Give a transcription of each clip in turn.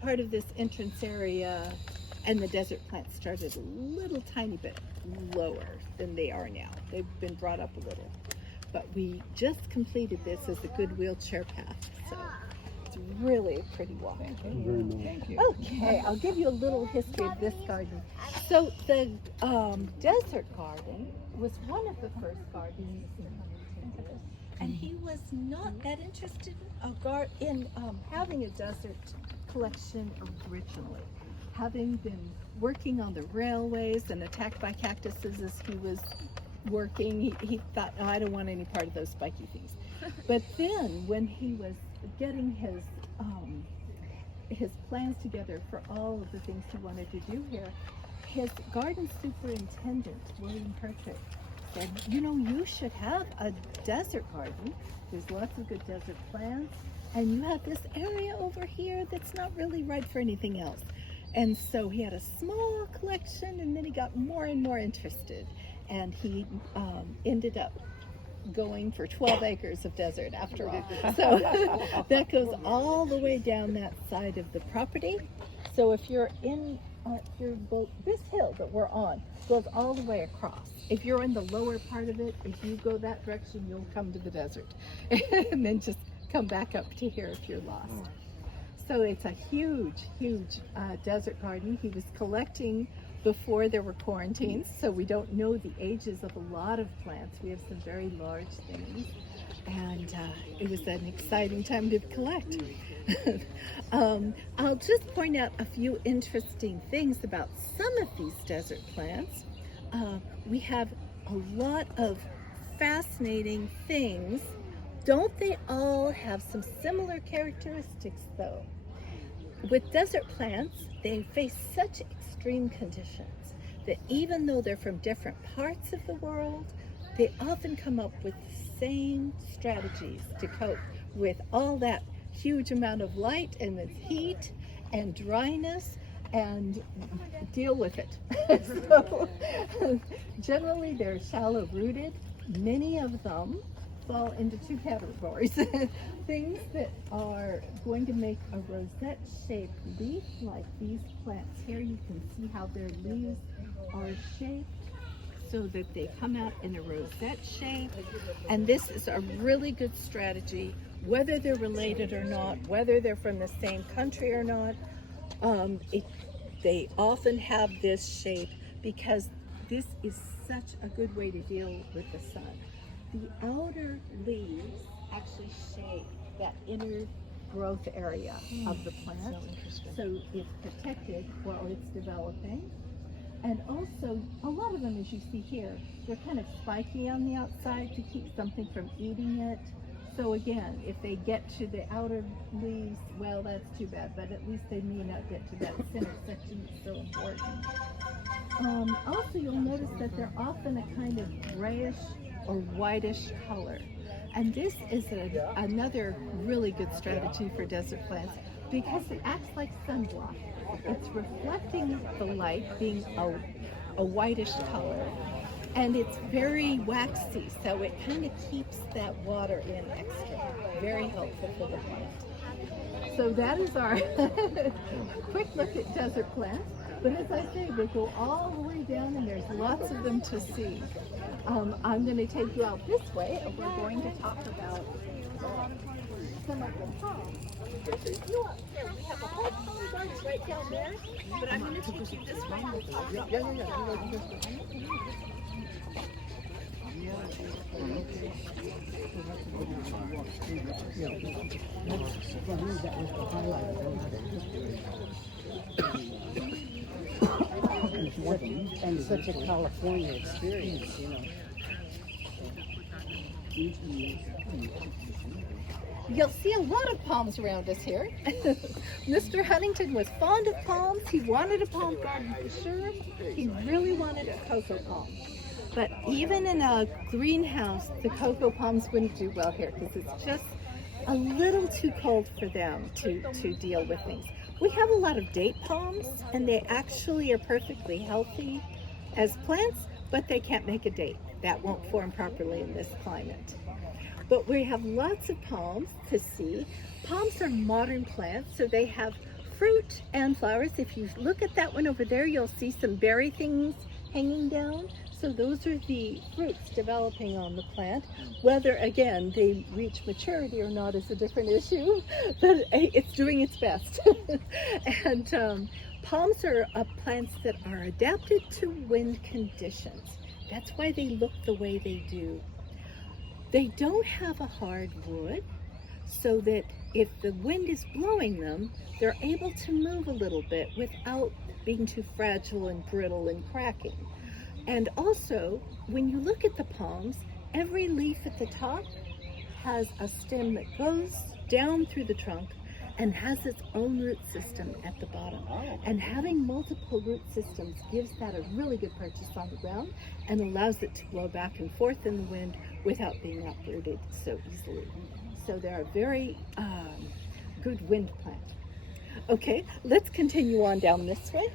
part of this entrance area, and the desert plants started a little tiny bit lower than they are now. They've been brought up a little. But we just completed this as a good wheelchair path, so it's really a pretty walk. Thank you very much. Thank you. Okay, I'll give you a little history of this garden. So the desert garden was one of the first gardens in Huntington, and he was not that interested in having a desert collection originally. Having been working on the railways and attacked by cactuses as he was working, he thought, oh, I don't want any part of those spiky things. But then when he was getting his plans together for all of the things he wanted to do here, his garden superintendent, William Hertrick, said, you know, you should have a desert garden. There's lots of good desert plants, and you have this area over here that's not really right for anything else. And so he had a small collection, and then he got more and more interested, and he ended up going for 12 acres of desert after all. So that goes all the way down that side of the property. So if you're in this hill that we're on goes all the way across. If you're in the lower part of it, if you go that direction, you'll come to the desert, and then just come back up to here if you're lost. So it's a huge, huge desert garden. He was collecting before there were quarantines, so we don't know the ages of a lot of plants. We have some very large things, and it was an exciting time to collect. I'll just point out a few interesting things about some of these desert plants. We have a lot of fascinating things. Don't they all have some similar characteristics though? With desert plants, they face such extreme conditions that even though they're from different parts of the world, they often come up with the same strategies to cope with all that huge amount of light and the heat and dryness and deal with it. So generally they're shallow rooted. Many of them fall into two categories. Things that are going to make a rosette shaped leaf, like these plants here. You can see how their leaves are shaped so that they come out in a rosette shape. And this is a really good strategy, whether they're related or not, whether they're from the same country or not. They often have this shape because this is such a good way to deal with the sun. The outer leaves actually shape that inner growth area of the plant. So it's protected while it's developing. And also, a lot of them, as you see here, they're kind of spiky on the outside to keep something from eating it. So again, if they get to the outer leaves, well, that's too bad, but at least they may not get to that center section that's so important. Also, you'll notice that they're often a kind of grayish or whitish color. And this is another really good strategy for desert plants because it acts like sunblock. It's reflecting the light, being a whitish color, and it's very waxy, so it kind of keeps that water in extra. Very helpful for the plant. So that is our quick look at desert plants. But as I say, they go all the way down, and there's lots of them to see. I'm going to take you out this way, and we're going to talk about some of the palms. We have a whole palm garden right down there, but I'm going to teach you this one. And such a California experience, you know. You'll see a lot of palms around us here. Mr. Huntington was fond of palms. He wanted a palm garden for sure. He really wanted a cocoa palm. But even in a greenhouse, the cocoa palms wouldn't do well here because it's just a little too cold for them to deal with things. We have a lot of date palms, and they actually are perfectly healthy as plants, but they can't make a date. That won't form properly in this climate. But we have lots of palms to see. Palms are modern plants, so they have fruit and flowers. If you look at that one over there, you'll see some berry things hanging down. So those are the fruits developing on the plant. Whether, again, they reach maturity or not is a different issue, but it's doing its best. And palms are plants that are adapted to wind conditions. That's why they look the way they do. They don't have a hard wood, so that if the wind is blowing them, they're able to move a little bit without being too fragile and brittle and cracking. And also, when you look at the palms, every leaf at the top has a stem that goes down through the trunk and has its own root system at the bottom. And having multiple root systems gives that a really good purchase on the ground and allows it to blow back and forth in the wind without being uprooted so easily. So they're a very good wind plant. Okay, let's continue on down this way.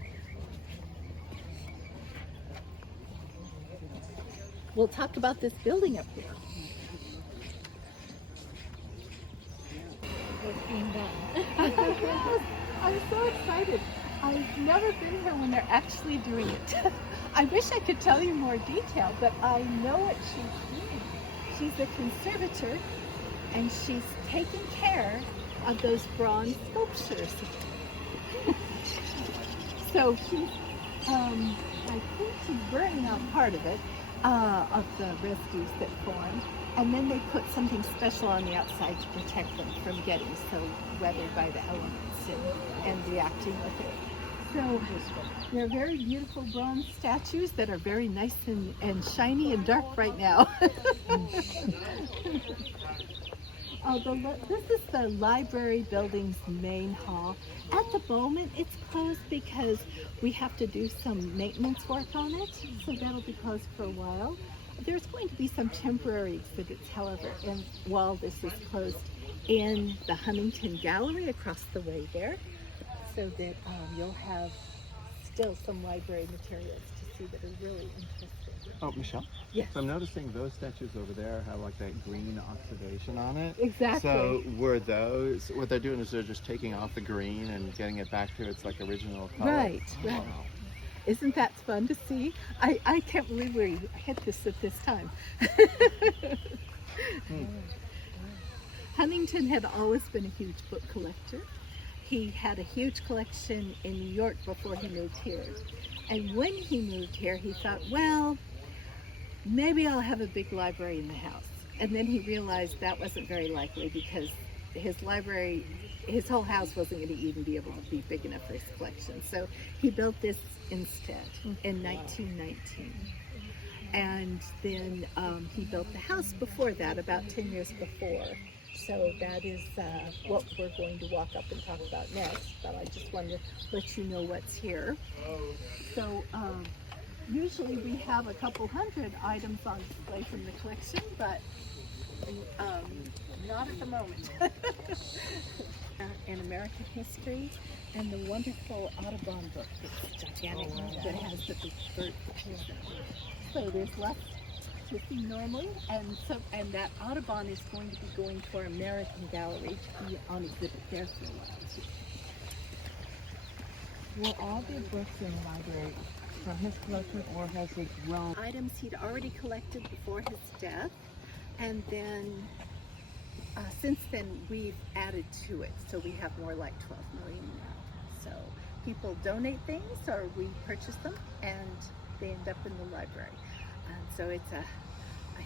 We'll talk about this building up here. It's being done. I'm so excited. I've never been here when they're actually doing it. I wish I could tell you more detail, but I know what she's doing. She's a conservator, and she's taking care of those bronze sculptures. So she's, I think she's burning out part of it, of the residues that formed, and then they put something special on the outside to protect them from getting so weathered by the elements and reacting with it. So they're very beautiful bronze statues that are very nice and shiny and dark right now. This is the library building's main hall. At the moment, it's closed because we have to do some maintenance work on it, so that'll be closed for a while. There's going to be some temporary exhibits, however, and while this is closed, in the Huntington Gallery across the way there, so that you'll have still some library materials to see that are really interesting. Oh, Michelle? Yes. So I'm noticing those statues over there have like that green oxidation on it. Exactly. So what they're doing is they're just taking off the green and getting it back to its like original color. Right, right. Wow. Isn't that fun to see? I can't believe we hit this at this time. Huntington had always been a huge book collector. He had a huge collection in New York before he moved here. And when he moved here, he thought, well, maybe I'll have a big library in the house. And then he realized that wasn't very likely because his library, his whole house wasn't going to even be able to be big enough for his collection. So he built this instead in 1919. And then he built the house before that, about 10 years before. So that is what we're going to walk up and talk about next, but I just wanted to let you know what's here. So usually we have a couple hundred items on display from the collection, but not at the moment. In American history, and the wonderful Audubon book, it's gigantic, that has the big bird pictures in it. So there's less to see normally, and that Audubon is going to be going to our American gallery to be on exhibit there for a while too. Will all the books in the library from his collection, or has he grown? Items he'd already collected before his death, and then since then we've added to it, so we have more like 12 million now. So people donate things or we purchase them and they end up in the library. And so it's a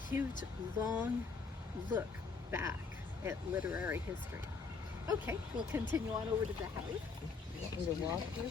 huge, long look back at literary history. Okay, we'll continue on over to the house. The walk through?